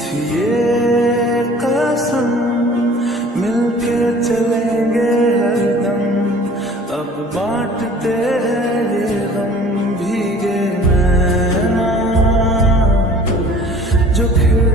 थी ये कसम, मिलके चलेंगे हरदम, अब बांटते हैं ये गम। भीगे नैना जो खिड़